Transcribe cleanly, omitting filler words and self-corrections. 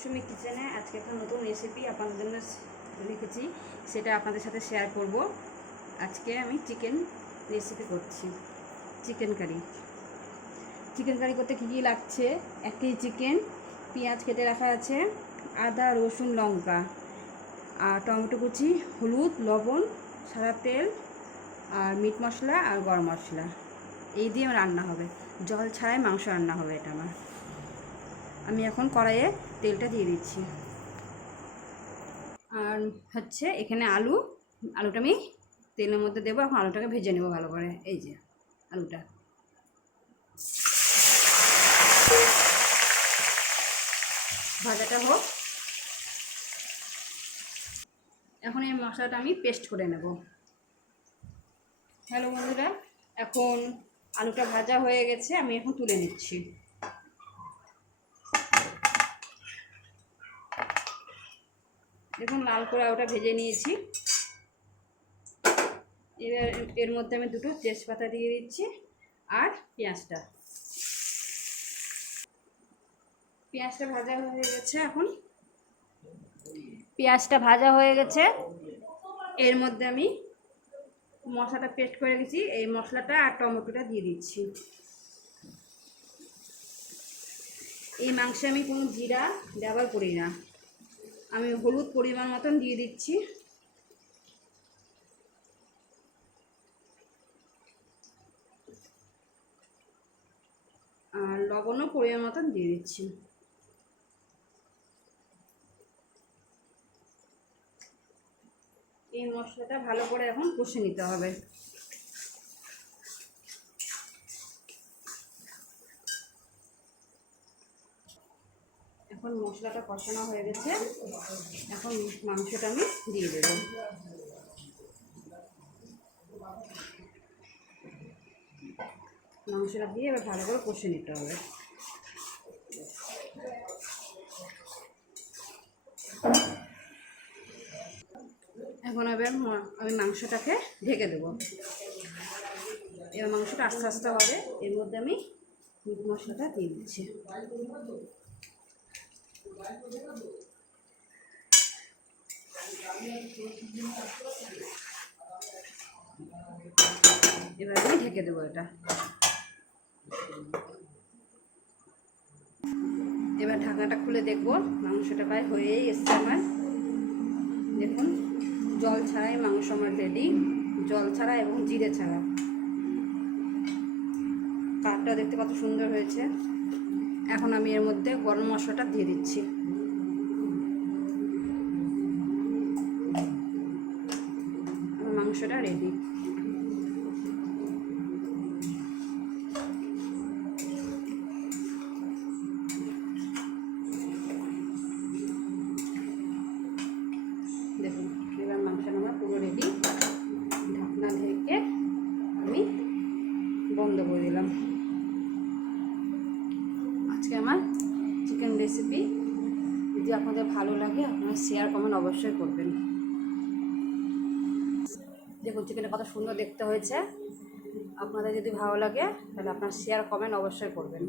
মৌসুমি কিচেনে আজকে একটা নতুন রেসিপি আপনাদের জন্য রেখেছি, সেটা আপনাদের সাথে শেয়ার করব। আজকে আমি চিকেন রেসিপি করছি, চিকেন কারি। চিকেন কারি করতে কী কী লাগছে: 1 কেজি চিকেন, পেঁয়াজ কেটে রাখা আছে, আদা রসুন লঙ্কা আর টমেটো কুচি, হলুদ লবণ, সাদা তেল আর মিট মশলা আর গরম মশলা। এই দিয়ে আমার রান্না হবে, জল ছাড়াই মাংস রান্না হবে এটা আমার। আমি এখন কড়াইয়ে তেলটা দিয়ে দিচ্ছি। আর হচ্ছে এখানে আলুটা আমি তেলের মধ্যে দেবো। এখন আলুটাকে ভেজে নেব ভালো করে। এই যে আলুটা ভাজাটা হোক। এখন এই মশলাটা আমি পেস্ট করে নেব। হ্যালো বন্ধুরা, এখন আলুটা ভাজা হয়ে গেছে, আমি এখন তুলে নিচ্ছি। দেখুন লাল করে আলুটা ভেজে নিয়েছি। এবার এর মধ্যে আমি 2টো তেজপাতা দিয়ে দিচ্ছি আর পেঁয়াজটা ভাজা হয়ে গেছে। এখন পেঁয়াজটা ভাজা হয়ে গেছে, এর মধ্যে আমি মশলাটা পেস্ট করে রেখেছি, এই মশলাটা আর টমেটোটা দিয়ে দিচ্ছি। এই মাংসে আমি কোনো জিরা ব্যবহার করি না, আমি হলুদ পরিমাণ মতন দিয়ে দিচ্ছি। আর লবণও পরিমাণ মতন দিয়ে দিচ্ছি। এই মশলাটা ভালো করে এখন কষে নিতে হবে। এখন মশলাটা কষানো হয়ে গেছে, এখন মাংসটা আমি দিয়ে দেব। মাংসটা দিয়ে এবার ভালো করে কষে নিতে হবে। এখন এবার আমি মাংসটাকে ঢেকে দেবো। এবার মাংসটা আস্তে আস্তে হবে, এর মধ্যে আমি মিট মশলাটা দিয়ে দিচ্ছি। এবার আমি ঢেকে দেবো এটা। এবার ঢাকনাটা খুলে দেখবো, মাংসটা প্রায় হয়েই এসছে আমার। দেখুন জল ছাড়াই মাংস আমার রেডি, জল ছাড়া এবং জিরে ছাড়া। কাঠটা দেখতে কত সুন্দর হয়েছে। এখন আমি এর মধ্যে গরম মশলাটা দিয়ে দিচ্ছি। আমার মাংসটা রেডি। দেখুন এবার মাংসটা আমার পুরো রেডি। ঢাকনা ঢেকে আমি বন্ধ করে দিলাম। আজকে আমার চিকেন রেসিপি যদি আপনাদের ভালো লাগে, আপনারা শেয়ার কমেন্ট অবশ্যই করবেন। দেখুন চিকেনটা কত সুন্দর দেখতে হয়েছে। আপনাদের যদি ভালো লাগে তাহলে আপনারা শেয়ার কমেন্ট অবশ্যই করবেন।